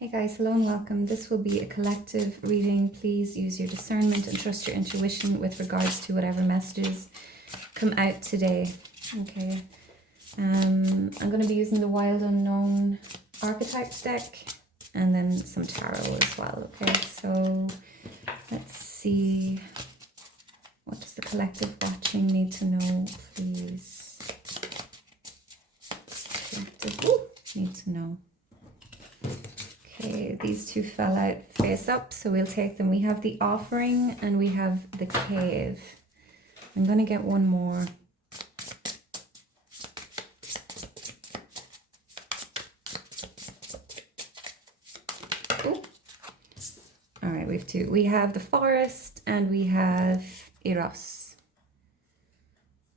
Hey guys, hello and welcome. This will be a collective reading. Please use your discernment and trust your intuition with regards to whatever messages come out today. Okay. I'm going to be using the Wild Unknown Archetypes deck and then some tarot as well. Okay, so let's see. What does the collective watching need to know, please? Collective need to know. Okay, these two fell out face up, so we'll take them. We have the Offering and we have the Cave. I'm going to get one more. Ooh. All right, we have two. We have the Forest and we have Eros.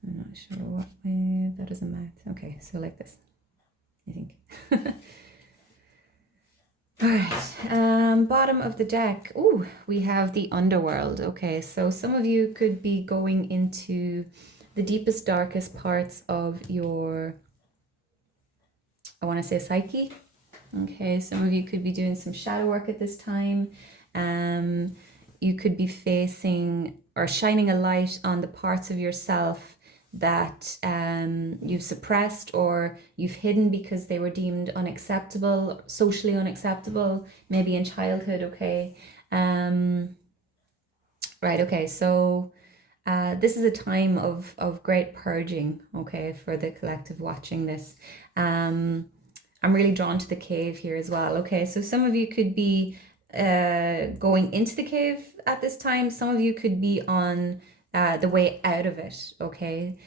I'm not sure what way that is a mouth. Okay, so like this, I think. All right, bottom of the deck. Ooh, we have the Underworld. Okay, so some of you could be going into the deepest, darkest parts of your, I want to say, psyche. Okay, some of you could be doing some shadow work at this time. You could be facing or shining a light on the parts of yourself that you've suppressed or you've hidden because they were deemed unacceptable, socially unacceptable, maybe in childhood. Okay. Right. Okay. So this is a time of great purging. Okay. For the collective watching this. I'm really drawn to the Cave here as well. Okay. So some of you could be going into the cave at this time. Some of you could be on the way out of it. Okay.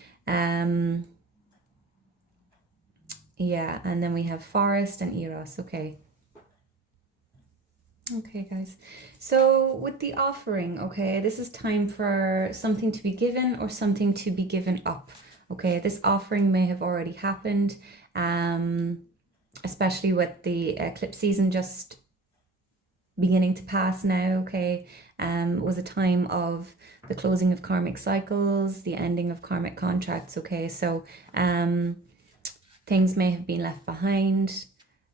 Yeah, and then we have Forest and Eros. Okay. Okay, guys. So with the Offering, okay, this is time for something to be given or something to be given up. Okay, this offering may have already happened, especially with the eclipse season just beginning to pass now. Okay, was a time of the closing of karmic cycles, the ending of karmic contracts. Okay, so things may have been left behind,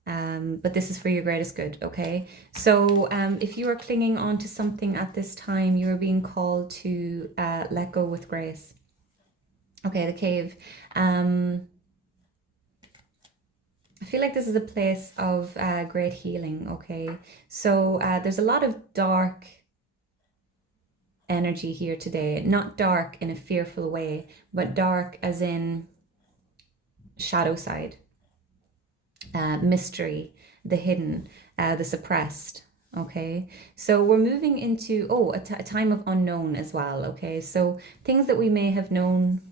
but this is for your greatest good. Okay, so if you are clinging on to something at this time, you are being called to let go with grace. Okay, the Cave. I feel like this is a place of great healing. Okay, so there's a lot of dark energy here today. Not dark in a fearful way, but dark as in shadow side, mystery, the hidden, the suppressed. Okay, so we're moving into a time of unknown as well. Okay, so things that we may have known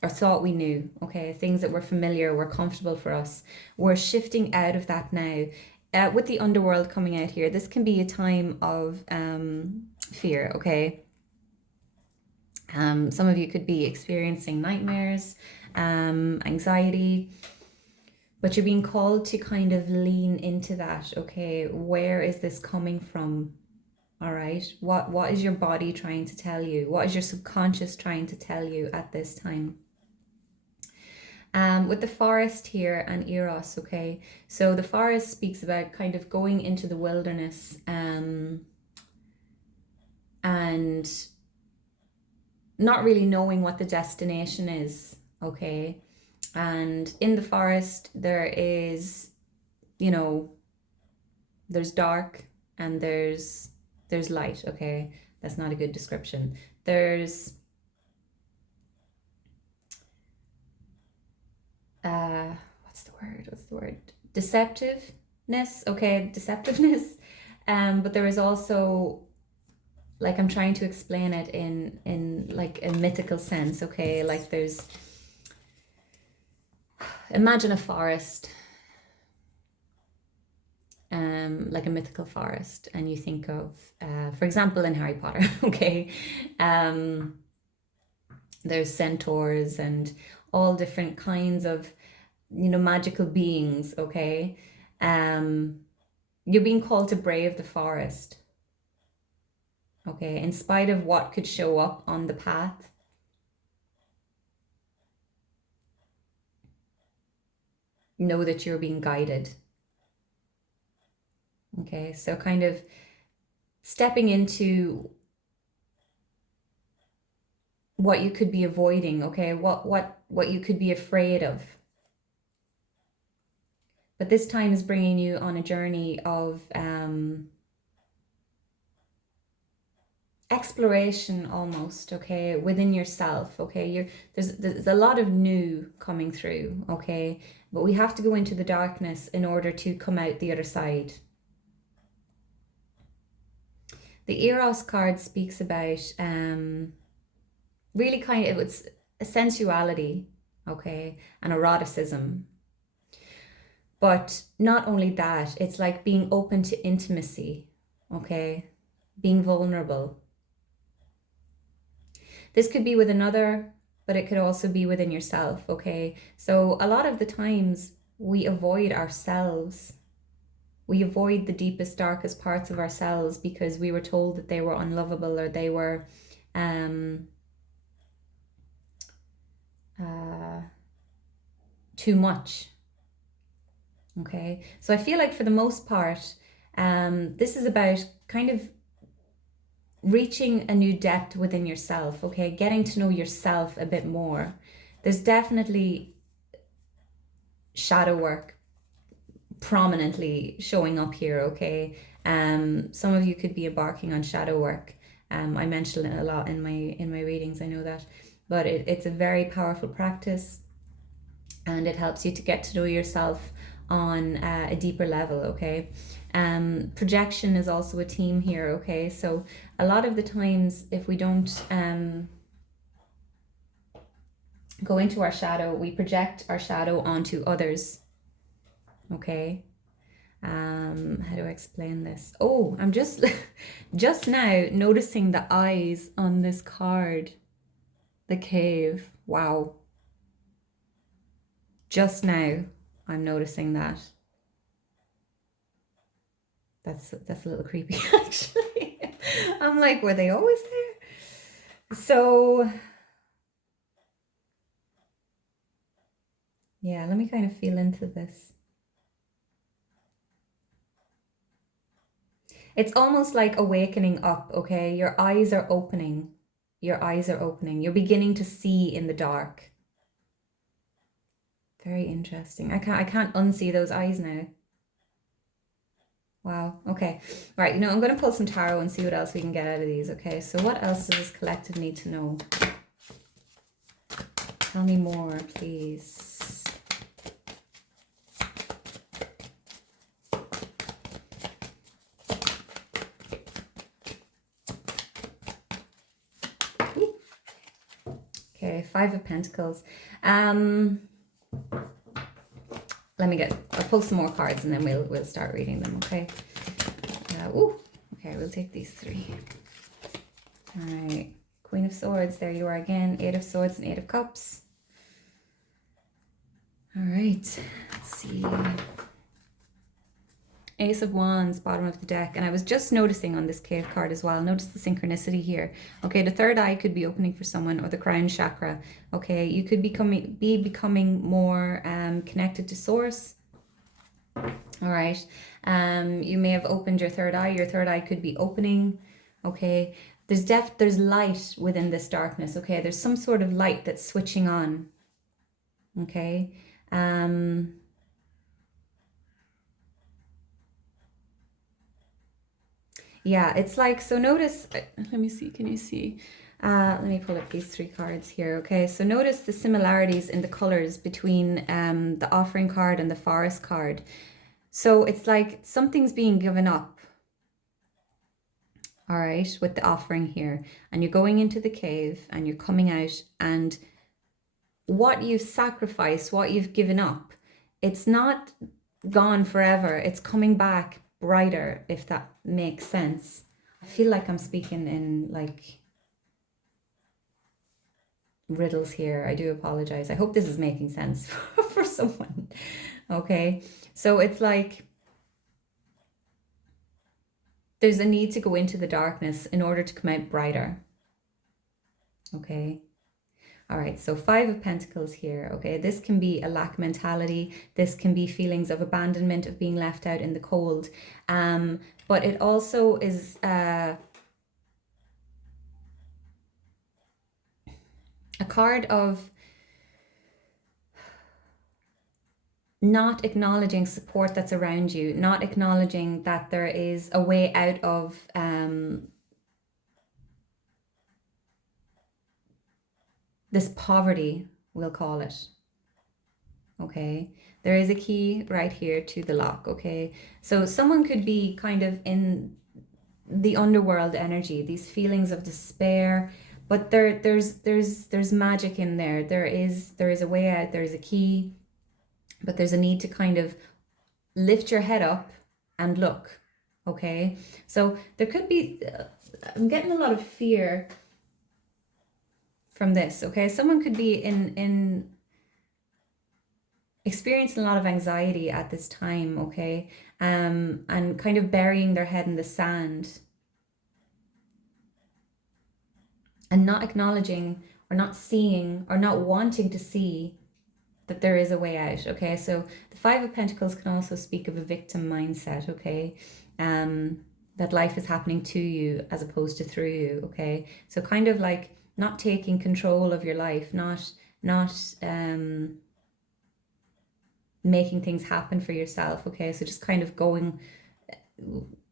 or thought we knew. Okay, things that were familiar, were comfortable for us, we're shifting out of that now. With the Underworld coming out here, this can be a time of fear. Okay, some of you could be experiencing nightmares, anxiety, but you're being called to kind of lean into that. Okay, where is this coming from? All right, what is your body trying to tell you? What is your subconscious trying to tell you at this time? With the Forest here and Eros. Okay, so the Forest speaks about kind of going into the wilderness and not really knowing what the destination is. Okay, and in the forest there is, you know, there's dark and there's light. Okay, that's not a good description. There's what's the word, deceptiveness. Okay, deceptiveness. But there is also, like, I'm trying to explain it in like a mythical sense. Okay, like there's, imagine a forest, like a mythical forest, and you think of for example in Harry Potter. Okay, there's centaurs and all different kinds of, you know, magical beings. Okay, you're being called to brave the forest. Okay, in spite of what could show up on the path. know that you're being guided. Okay, so kind of stepping into what you could be avoiding, okay, what you could be afraid of. But this time is bringing you on a journey of exploration almost, okay, within yourself, okay. There's a lot of new coming through, okay, but we have to go into the darkness in order to come out the other side. The Eros card speaks about really kind of, it's a sensuality, okay, and eroticism. But not only that, it's like being open to intimacy, okay, being vulnerable. This could be with another, but it could also be within yourself, okay? So a lot of the times we avoid ourselves. We avoid the deepest, darkest parts of ourselves because we were told that they were unlovable or they were too much. Okay, so I feel like for the most part, this is about kind of reaching a new depth within yourself, okay, getting to know yourself a bit more. There's definitely shadow work prominently showing up here, okay. Some of you could be embarking on shadow work. I mentioned it a lot in my readings, I know that, but it's a very powerful practice, and it helps you to get to know yourself on a deeper level, okay. Projection is also a theme here, okay. So a lot of the times, if we don't go into our shadow, we project our shadow onto others, okay. How do I explain this? Oh, I'm just now noticing the eyes on this card, the cave. Wow. Just now I'm noticing that. That's a little creepy, actually. I'm like, were they always there? So yeah, let me kind of feel into this. It's almost like awakening up, okay? Your eyes are opening. Your eyes are opening. You're beginning to see in the dark. Very interesting. I can't unsee those eyes now. Wow. Okay. Right. You know, I'm going to pull some tarot and see what else we can get out of these. Okay. So what else does this collective need to know? Tell me more, please. Okay. 5 of Pentacles. I'll pull some more cards and then we'll start reading them, okay? Okay, we'll take these 3. All right, Queen of Swords, there you are again. 8 of Swords and 8 of Cups. All right, let's see. Ace of Wands, bottom of the deck. And I was just noticing on this cave card as well, notice the synchronicity here. Okay, the third eye could be opening for someone, or the crown chakra. Okay, you could be becoming more connected to source. All right, you may have opened your third eye. Your third eye could be opening. Okay, there's light within this darkness. Okay, there's some sort of light that's switching on. Okay, yeah, it's like, so notice, let me see, can you see? Let me pull up these 3 cards here. Okay, so notice the similarities in the colors between the Offering card and the Forest card. So it's like something's being given up, all right, with the Offering here. And you're going into the cave and you're coming out, and what you've sacrificed, what you've given up, it's not gone forever. It's coming back brighter, if that makes sense. I feel like I'm speaking in like riddles here. I do apologize. I hope this is making sense for someone. Okay, so it's like there's a need to go into the darkness in order to come out brighter. Okay, All right, so Five of Pentacles here, okay? This can be a lack mentality. This can be feelings of abandonment, of being left out in the cold. But it also is a card of not acknowledging support that's around you, not acknowledging that there is a way out of this poverty, we'll call it. Okay, there is a key right here to the lock. Okay, so someone could be kind of in the underworld energy, these feelings of despair, but there's magic in there. There is a way out. There is a key, but there's a need to kind of lift your head up and look. Okay, so there could be. I'm getting a lot of fear from this. Okay, someone could be in experiencing a lot of anxiety at this time, okay, and kind of burying their head in the sand and not acknowledging or not seeing or not wanting to see that there is a way out. Okay, so the Five of Pentacles can also speak of a victim mindset. Okay, that life is happening to you as opposed to through you. Okay, so kind of like not taking control of your life, not making things happen for yourself. Okay, so just kind of going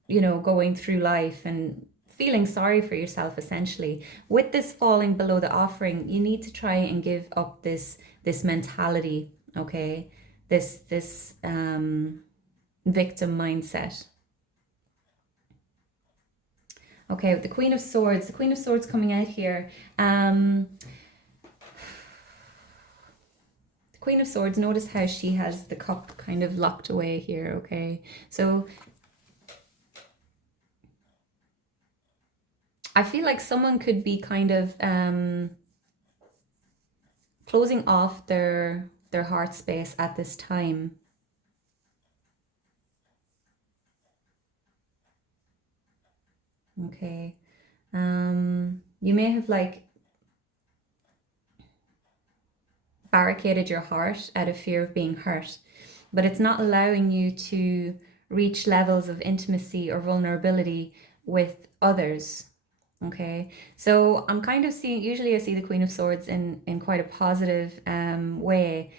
through life and feeling sorry for yourself. Essentially, with this falling below the offering, you need to try and give up this mentality. Okay, this victim mindset. Okay, with the Queen of Swords coming out here. Queen of Swords, notice how she has the cup kind of locked away here, okay? So I feel like someone could be kind of closing off their heart space at this time. Okay. You may have like barricaded your heart out of fear of being hurt, but it's not allowing you to reach levels of intimacy or vulnerability with others. Okay, so I'm kind of seeing, usually I see the Queen of Swords in quite a positive way,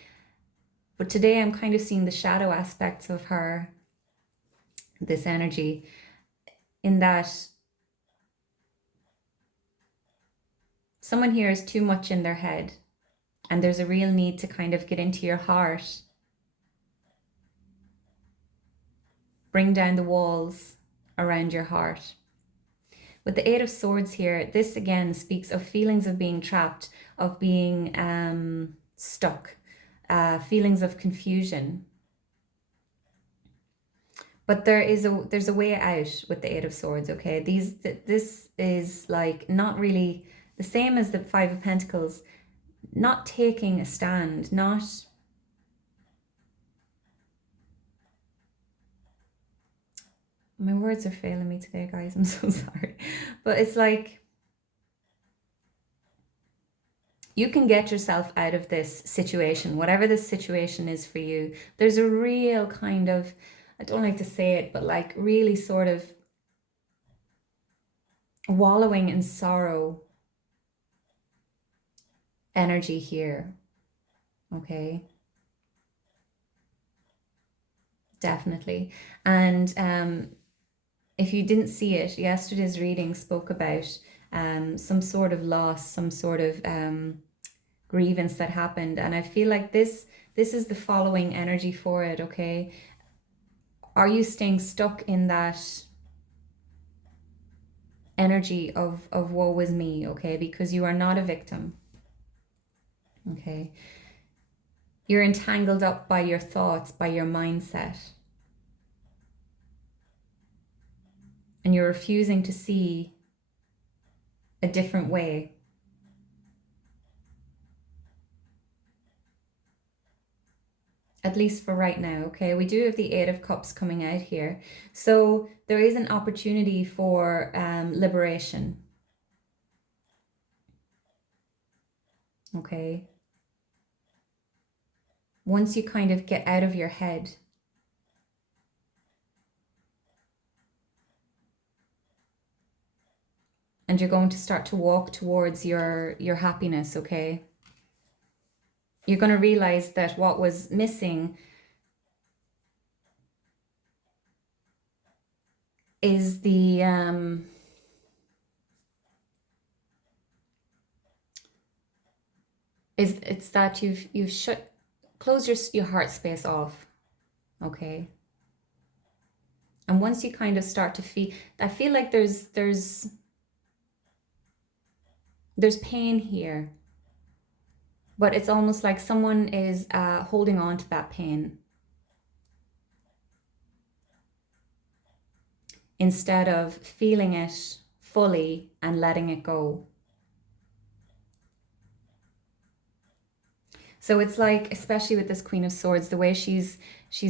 but today I'm kind of seeing the shadow aspects of her, this energy, in that someone here is too much in their head and there's a real need to kind of get into your heart, bring down the walls around your heart. With the Eight of Swords here, this again speaks of feelings of being trapped, of being stuck, feelings of confusion. But there's a way out with the Eight of Swords, okay? This is like not really the same as the Five of Pentacles, not taking a stand, not my words are failing me today, guys. I'm so sorry. But it's like you can get yourself out of this situation, whatever this situation is for you. There's a real kind of, I don't like to say it, but like really sort of wallowing in sorrow energy here. Okay. Definitely. And if you didn't see it, yesterday's reading spoke about some sort of loss, some sort of grievance that happened. And I feel like this is the following energy for it, okay? Are you staying stuck in that energy of woe is me, okay? Because you are not a victim, okay? You're entangled up by your thoughts, by your mindset. And you're refusing to see a different way. At least for right now, okay? We do have the Eight of Cups coming out here. So there is an opportunity for liberation. okay? Once you kind of get out of your head, and you're going to start to walk towards your happiness, okay? You're going to realize that what was missing is the it's that you've closed your heart space off, okay? And once you kind of start to feel, I feel like there's pain here, but it's almost like someone is holding on to that pain instead of feeling it fully and letting it go. So it's like, especially with this Queen of Swords, the way she's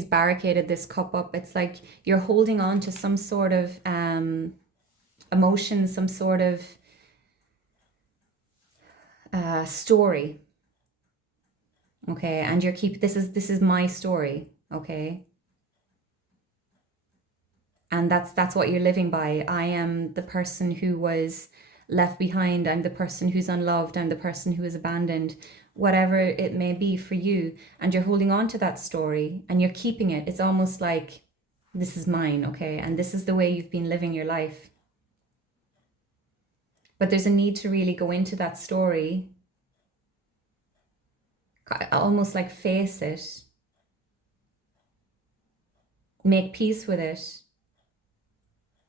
barricaded this cup up, it's like you're holding on to some sort of emotion, some sort of story, okay? And you're this is my story, okay? And that's what you're living by. I am the person who was left behind. I'm the person who's unloved. I'm the person who is abandoned, whatever it may be for you. And you're holding on to that story and you're keeping it. It's almost like, this is mine, okay? And this is the way you've been living your life. But there's a need to really go into that story, almost like face it, make peace with it,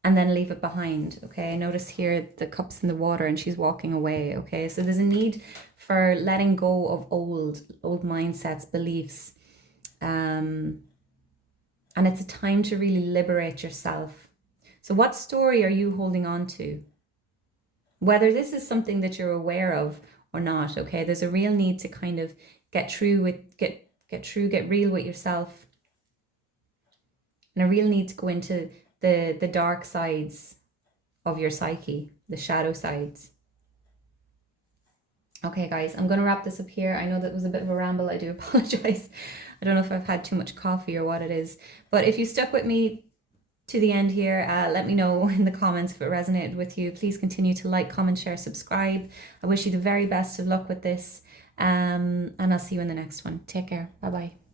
and then leave it behind, okay? Notice here the cup's in the water and she's walking away, okay? So there's a need for letting go of old mindsets, beliefs, and it's a time to really liberate yourself. So what story are you holding on to? Whether this is something that you're aware of or not, okay? There's a real need to kind of get real with yourself, and a real need to go into the dark sides of your psyche, the shadow sides. Okay, guys, I'm going to wrap this up here. I know that was a bit of a ramble. I do apologize. I don't know if I've had too much coffee or what it is. But if you stuck with me to the end here, let me know in the comments if it resonated with you. Please continue to like, comment, share, subscribe. I wish you the very best of luck with this. And I'll see you in the next one. Take care. Bye-bye.